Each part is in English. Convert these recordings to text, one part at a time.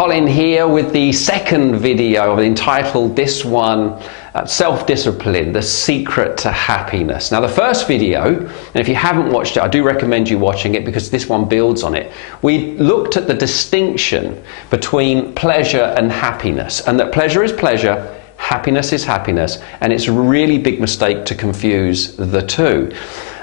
Colin here with the second video entitled this one, Self-Discipline, the Secret to Happiness. Now the first video, and if you haven't watched it, I do recommend you watching it because this one builds on it. We looked at the distinction between pleasure and happiness, and that pleasure is pleasure, happiness is happiness, and it's a really big mistake to confuse the two.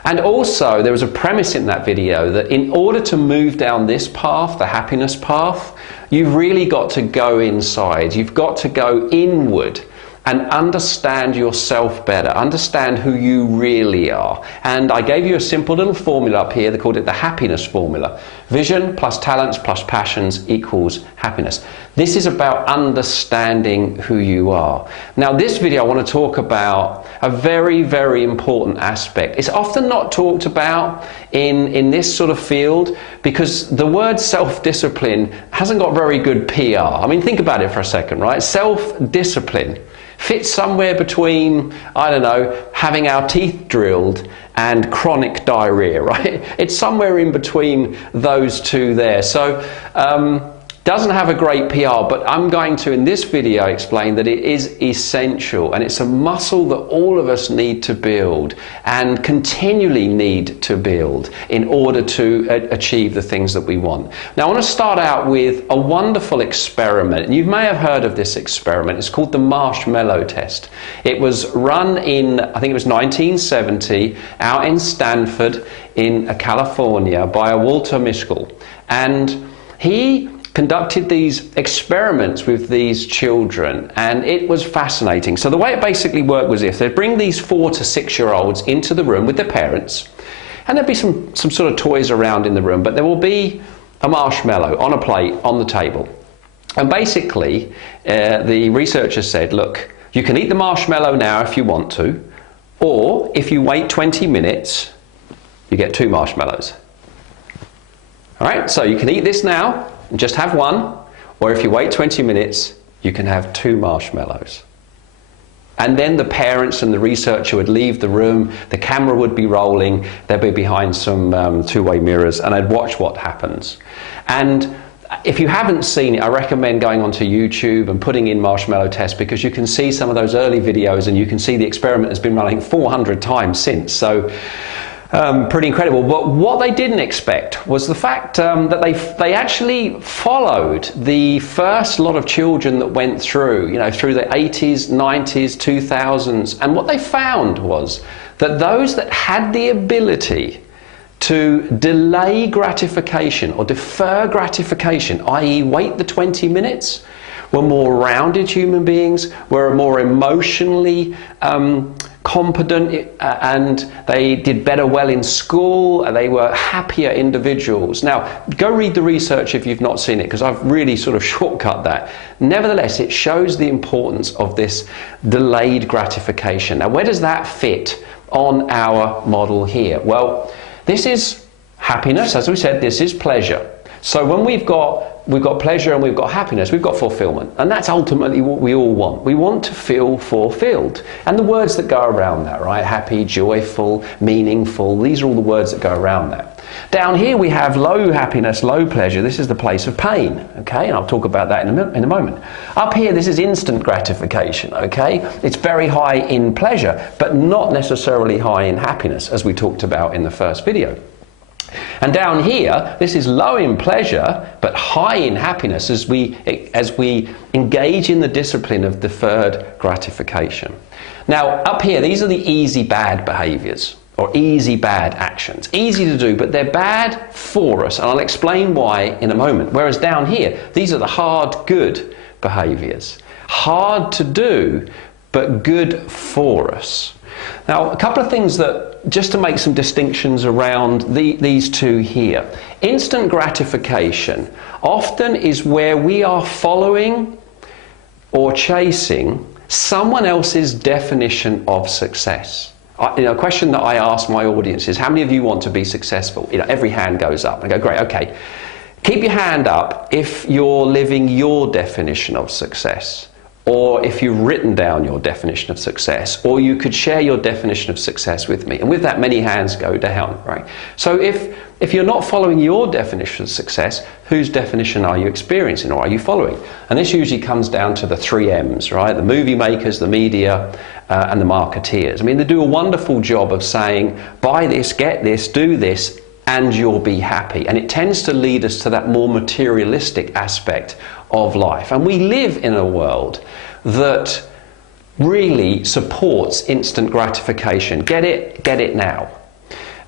And also there was a premise in that video that in order to move down this path, the happiness path, you've really got to go inside. You've got to go inward and understand yourself better, understand who you really are. And I gave you a simple little formula up here. They called it the happiness formula. Vision plus talents plus passions equals happiness. This is about understanding who you are. Now this video I want to talk about a very, very important aspect. It's often not talked about in this sort of field because the word self-discipline hasn't got very good PR. I mean, think about it for a second, right? Self-discipline fits somewhere between, I don't know, having our teeth drilled and chronic diarrhea, right? It's somewhere in between those two there. So doesn't have a great PR, but I'm going to in this video explain that it is essential, and it's a muscle that all of us need to build and continually need to build in order to achieve the things that we want. Now I want to start out with a wonderful experiment, and you may have heard of this experiment. It's called the Marshmallow Test. It was run in, I think it was 1970, out in Stanford in California by a Walter Mischel, and he conducted these experiments with these children, and it was fascinating. So the way it basically worked was this: they'd bring these 4 to 6 year olds into the room with their parents, and there'd be some sort of toys around in the room, but there will be a marshmallow on a plate on the table. And basically the researchers said, look, you can eat the marshmallow now if you want to, or if you wait 20 minutes you get 2 marshmallows. All right, so you can eat this now and just have one, or if you wait 20 minutes, you can have 2 marshmallows. And then the parents and the researcher would leave the room, the camera would be rolling, they'd be behind some two-way mirrors, and I'd watch what happens. And if you haven't seen it, I recommend going onto YouTube and putting in Marshmallow Test, because you can see some of those early videos and you can see the experiment has been running 400 times since. So pretty incredible. But what they didn't expect was the fact that they actually followed the first lot of children that went through, through the 80s, 90s, 2000s, and what they found was that those that had the ability to delay gratification or defer gratification, i.e. wait the 20 minutes, were more rounded human beings, were more emotionally competent, and they did well in school, and they were happier individuals. Now, go read the research if you've not seen it, because I've really sort of shortcut that. Nevertheless, it shows the importance of this delayed gratification. Now, where does that fit on our model here? Well, this is happiness, as we said, this is pleasure. So when we've got pleasure and we've got happiness, we've got fulfillment, and that's ultimately what we all want. We want to feel fulfilled, and the words that go around that, right? Happy, joyful, meaningful, these are all the words that go around that. Down here we have low happiness, low pleasure. This is the place of pain, okay? And I'll talk about that in a moment. Up here, this is instant gratification, okay? It's very high in pleasure, but not necessarily high in happiness, as we talked about in the first video. And down here, this is low in pleasure but high in happiness as we engage in the discipline of deferred gratification. Now up here, these are the easy bad behaviors, or easy bad actions. Easy to do, but they're bad for us, and I'll explain why in a moment. Whereas down here, these are the hard good behaviors. Hard to do, but good for us. Now, a couple of things that, just to make some distinctions around these two here. Instant gratification often is where we are following or chasing someone else's definition of success. A question that I ask my audience is, how many of you want to be successful? Every hand goes up. I go, great, okay. Keep your hand up if you're living your definition of success. or if you've written down your definition of success, or you could share your definition of success with me. And with that, many hands go down, right? So if you're not following your definition of success, whose definition are you experiencing or are you following? And this usually comes down to the 3 M's, right? The movie makers, the media, and the marketeers. I mean, they do a wonderful job of saying, buy this, get this, do this, and you'll be happy. And it tends to lead us to that more materialistic aspect of life. And we live in a world that really supports instant gratification. Get it now.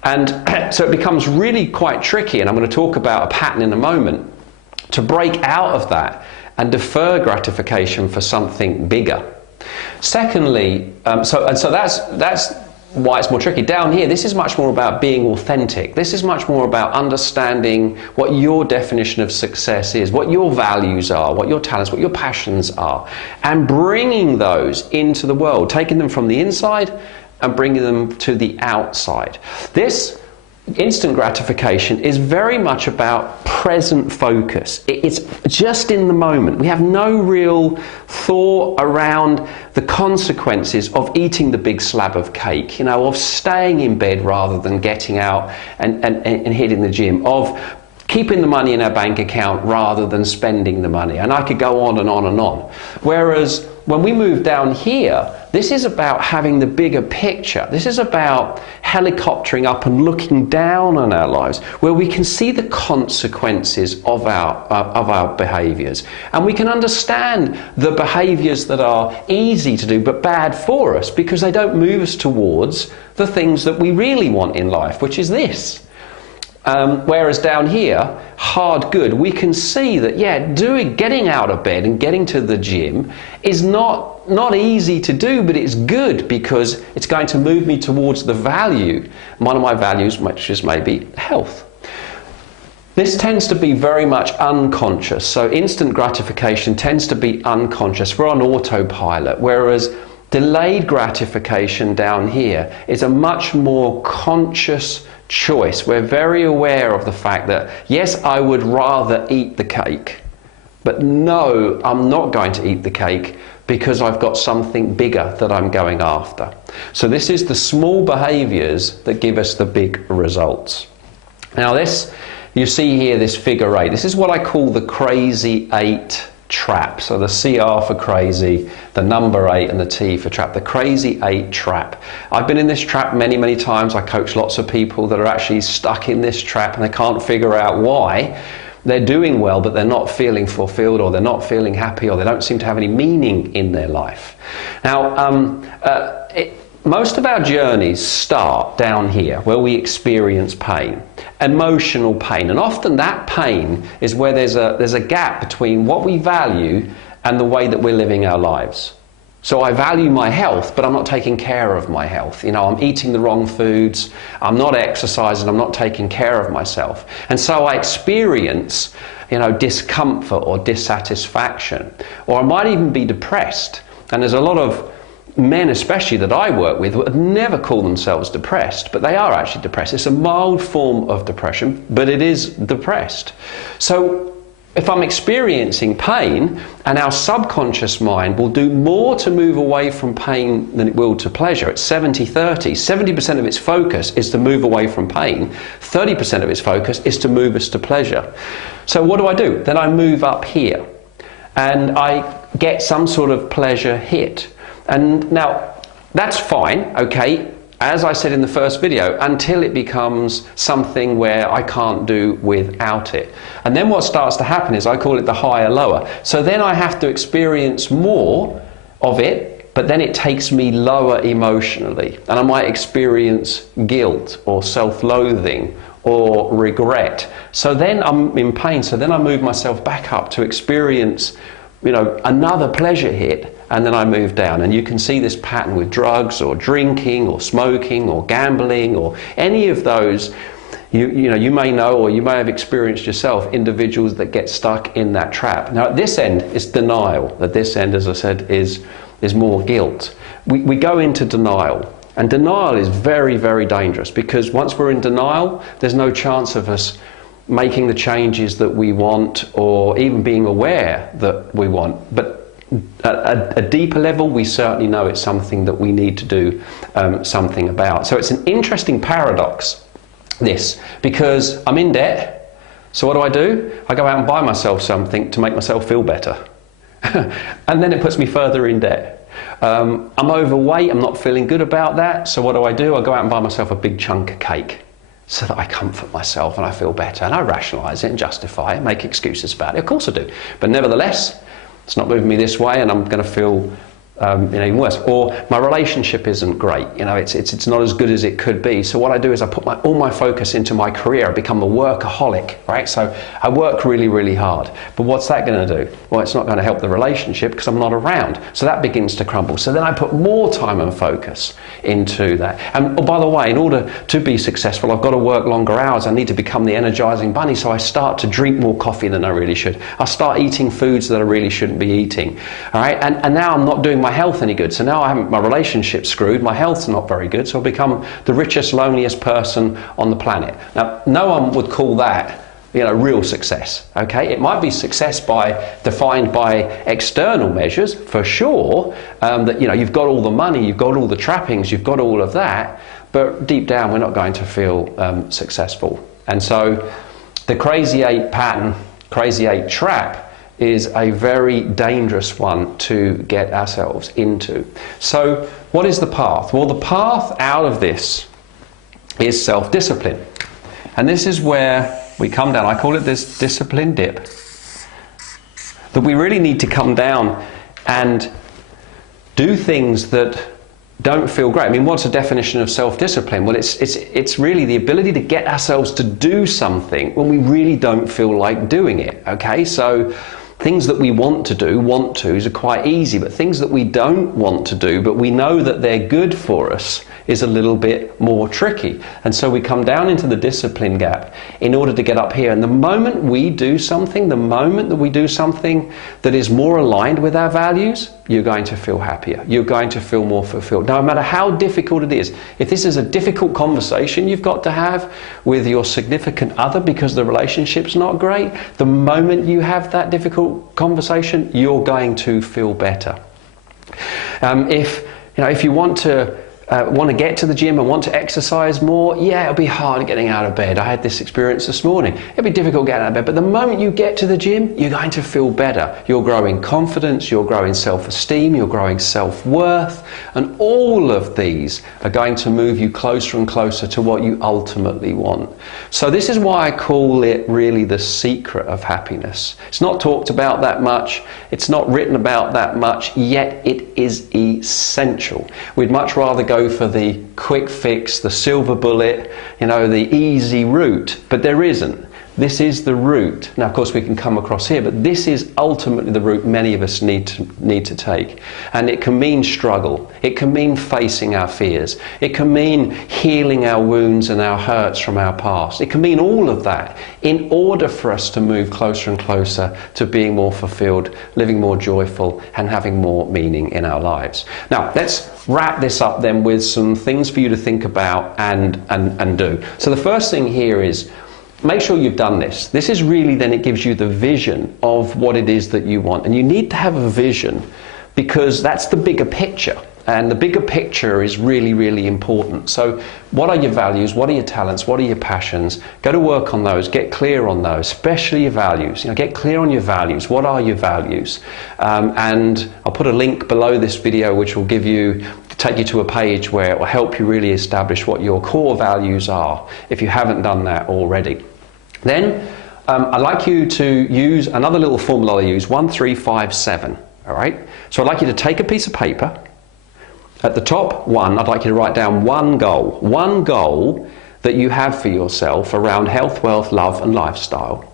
And so it becomes really quite tricky, and I'm going to talk about a pattern in a moment, to break out of that and defer gratification for something bigger. Secondly, so that's why it's more tricky. Down here, this is much more about being authentic. This is much more about understanding what your definition of success is, what your values are, what your talents, what your passions are, and bringing those into the world, taking them from the inside and bringing them to the outside. This instant gratification is very much about present focus. It's just in the moment. We have no real thought around the consequences of eating the big slab of cake, of staying in bed rather than getting out and hitting the gym, of keeping the money in our bank account rather than spending the money. And I could go on and on and on. Whereas when we move down here, this is about having the bigger picture. This is about helicoptering up and looking down on our lives, where we can see the consequences of our behaviors. And we can understand the behaviors that are easy to do but bad for us, because they don't move us towards the things that we really want in life, which is this. Whereas down here, hard good, we can see that, getting out of bed and getting to the gym is not easy to do, but it's good because it's going to move me towards the value, one of my values, which is maybe health. This tends to be very much unconscious. So instant gratification tends to be unconscious. We're on autopilot, whereas delayed gratification down here is a much more conscious choice. We're very aware of the fact that, yes, I would rather eat the cake, but no, I'm not going to eat the cake because I've got something bigger that I'm going after. So this is the small behaviors that give us the big results. Now this, you see here, this figure 8. This is what I call the crazy 8 trap. So the CR for crazy, the number 8, and the T for trap. The crazy 8 trap. I've been in this trap many, many times. I coach lots of people that are actually stuck in this trap and they can't figure out why. They're doing well, but they're not feeling fulfilled, or they're not feeling happy, or they don't seem to have any meaning in their life. Now, most of our journeys start down here, where we experience pain, emotional pain, and often that pain is where there's a gap between what we value and the way that we're living our lives. So I value my health, but I'm not taking care of my health. I'm eating the wrong foods, I'm not exercising, I'm not taking care of myself. And so I experience, discomfort or dissatisfaction. Or I might even be depressed. And there's a lot of men, especially that I work with, would never call themselves depressed, but they are actually depressed. It's a mild form of depression, but it is depressed. So if I'm experiencing pain, and our subconscious mind will do more to move away from pain than it will to pleasure. It's 70-30. 70% of its focus is to move away from pain. 30% of its focus is to move us to pleasure. So what do? Then I move up here and I get some sort of pleasure hit. And now that's fine, okay, as I said in the first video, until it becomes something where I can't do without it. And then what starts to happen is I call it the higher lower. So then I have to experience more of it, but then it takes me lower emotionally. And I might experience guilt or self-loathing or regret. So then I'm in pain. So then I move myself back up to experience, another pleasure hit. And then I move down, and you can see this pattern with drugs or drinking or smoking or gambling or any of those. You may know, or you may have experienced yourself, individuals that get stuck in that trap. Now at this end it's denial. At this end, as I said, is more guilt. We go into denial, and denial is very, very dangerous, because once we're in denial, there's no chance of us making the changes that we want, or even being aware that we want. But at a deeper level, we certainly know it's something that we need to do something about. So it's an interesting paradox, this, because I'm in debt. So what do? I go out and buy myself something to make myself feel better. And then it puts me further in debt. I'm overweight, I'm not feeling good about that. So what do? I go out and buy myself a big chunk of cake so that I comfort myself and I feel better. And I rationalise it and justify it, make excuses about it. Of course I do. But nevertheless, it's not moving me this way, and I'm going to feel even worse. Or my relationship isn't great. It's not as good as it could be. So what I do is I put all my focus into my career. I become a workaholic, right? So I work really, really hard. But what's that going to do? Well, it's not going to help the relationship because I'm not around. So that begins to crumble. So then I put more time and focus into that. And by the way, in order to be successful, I've got to work longer hours. I need to become the energizing bunny. So I start to drink more coffee than I really should. I start eating foods that I really shouldn't be eating. All right, and now I'm not doing my health any good. So now I haven't, my relationship's screwed, my health's not very good, so I'll become the richest, loneliest person on the planet. Now, no one would call that, real success. Okay, it might be success defined by external measures, for sure, that you've got all the money, you've got all the trappings, you've got all of that, but deep down we're not going to feel successful. And so the crazy eight pattern, crazy eight trap, is a very dangerous one to get ourselves into. So what is the path? Well, the path out of this is self-discipline. And this is where we come down. I call it this discipline dip. That we really need to come down and do things that don't feel great. I mean, what's the definition of self-discipline? Well, it's really the ability to get ourselves to do something when we really don't feel like doing it. Okay, so things that we want to are quite easy, but things that we don't want to do, but we know that they're good for us, is a little bit more tricky. And so we come down into the discipline gap in order to get up here. And the moment we do something, that is more aligned with our values, you're going to feel happier. You're going to feel more fulfilled. No matter how difficult it is. If this is a difficult conversation you've got to have with your significant other because the relationship's not great, the moment you have that difficult conversation, you're going to feel better. If you want to get to the gym and want to exercise more, yeah, it'll be hard getting out of bed. I had this experience this morning. It'll be difficult getting out of bed, but the moment you get to the gym, you're going to feel better. You're growing confidence, you're growing self-esteem, you're growing self-worth, and all of these are going to move you closer and closer to what you ultimately want. So this is why I call it really the secret of happiness. It's not talked about that much, it's not written about that much, yet it is essential. We'd much rather go for the quick fix, the silver bullet, the easy route, but there isn't. This is the route. Now, of course, we can come across here, but this is ultimately the route many of us need to take. And it can mean struggle. It can mean facing our fears. It can mean healing our wounds and our hurts from our past. It can mean all of that in order for us to move closer and closer to being more fulfilled, living more joyful, and having more meaning in our lives. Now, let's wrap this up then with some things for you to think about and do. So the first thing here is, make sure you've done this. This is really, then it gives you the vision of what it is that you want. And you need to have a vision because that's the bigger picture. And the bigger picture is really, really important. So what are your values? What are your talents? What are your passions? Go to work on those. Get clear on those, especially your values. Get clear on your values. What are your values? And I'll put a link below this video which will take you to a page where it will help you really establish what your core values are if you haven't done that already. Then I'd like you to use another little formula I use, 1, 3, 5, 7. All right? So I'd like you to take a piece of paper. At the top one, I'd like you to write down one goal that you have for yourself around health, wealth, love, and lifestyle.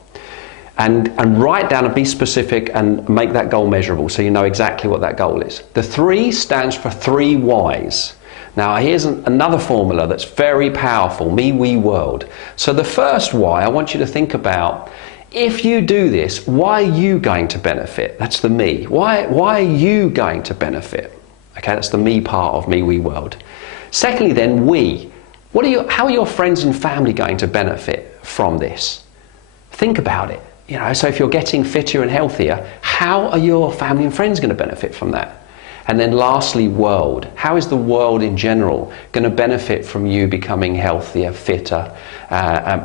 And write down and be specific and make that goal measurable so you know exactly what that goal is. The 3 stands for 3 whys. Now here's another formula that's very powerful, me, we, world. So the first why, I want you to think about, if you do this, why are you going to benefit? That's the me. Why are you going to benefit? Okay, that's the me part of me, we, world. Secondly then, we. How are your friends and family going to benefit from this? Think about it. So if you're getting fitter and healthier, how are your family and friends going to benefit from that? And then lastly, world. How is the world in general going to benefit from you becoming healthier, fitter,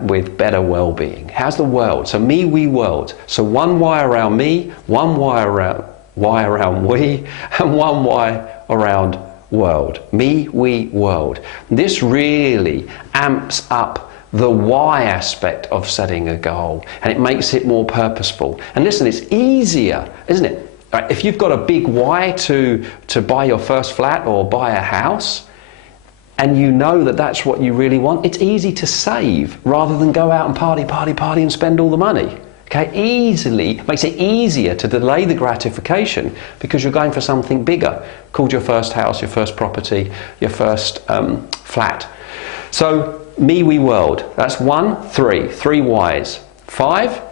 with better well-being? How's the world? So me, we, world. So one Y around me, one Y around we, and one Y around world. Me, we, world. This really amps up the why aspect of setting a goal, and it makes it more purposeful. And listen, it's easier, isn't it? If you've got a big why to buy your first flat or buy a house, and you know that that's what you really want, it's easy to save rather than go out and party and spend all the money. Okay, makes it easier to delay the gratification because you're going for something bigger, called your first house, your first property, your first flat. So me, we, world. That's 1, 3 whys. 5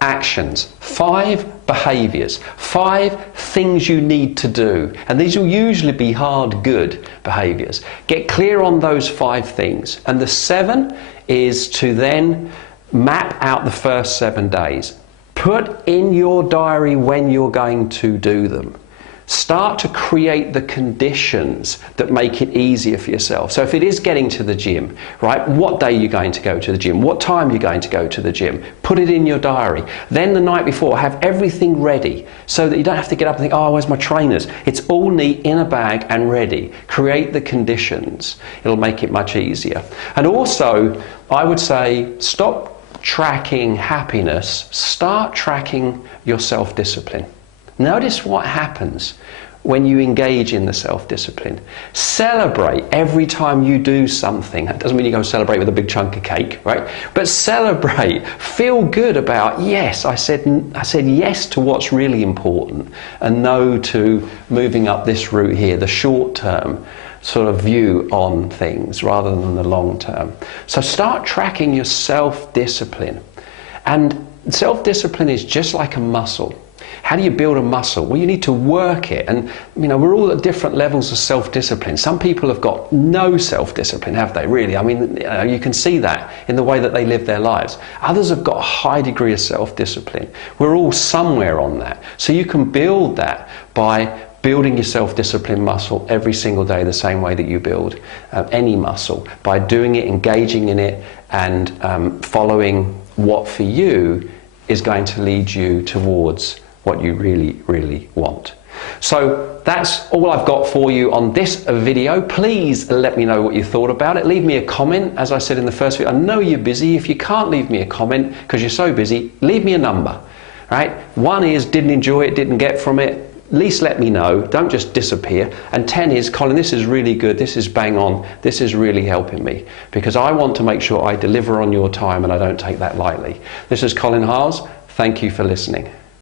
actions, 5 behaviors, 5 things you need to do. And these will usually be hard, good behaviors. Get clear on those 5 things. And the 7 is to then map out the first 7 days. Put in your diary when you're going to do them. Start to create the conditions that make it easier for yourself. So if it is getting to the gym, right, what day you're going to go to the gym, what time you're going to go to the gym, put it in your diary. Then the night before, have everything ready so that you don't have to get up and think, oh, where's my trainers? It's all neat in a bag and ready. Create the conditions. It'll make it much easier. And also, I would say, stop tracking happiness. Start tracking your self-discipline. Notice what happens when you engage in the self-discipline. Celebrate every time you do something. That doesn't mean you go celebrate with a big chunk of cake, right? But celebrate. Feel good about, yes, I said yes to what's really important and no to moving up this route here, the short-term sort of view on things rather than the long-term. So start tracking your self-discipline. And self-discipline is just like a muscle. How do you build a muscle? Well, you need to work it. And, we're all at different levels of self-discipline. Some people have got no self-discipline, have they, really? I mean, you can see that in the way that they live their lives. Others have got a high degree of self-discipline. We're all somewhere on that. So you can build that by building your self-discipline muscle every single day the same way that you build any muscle. By doing it, engaging in it, and following what for you is going to lead you towards what you really, really want. So that's all I've got for you on this video. Please let me know what you thought about it. Leave me a comment. As I said in the first video, I know you're busy. If you can't leave me a comment because you're so busy, leave me a number. Right? 1 is didn't enjoy it, didn't get from it. At least let me know. Don't just disappear. And 10 is, Colin, this is really good. This is bang on. This is really helping me because I want to make sure I deliver on your time and I don't take that lightly. This is Colin Hiles. Thank you for listening.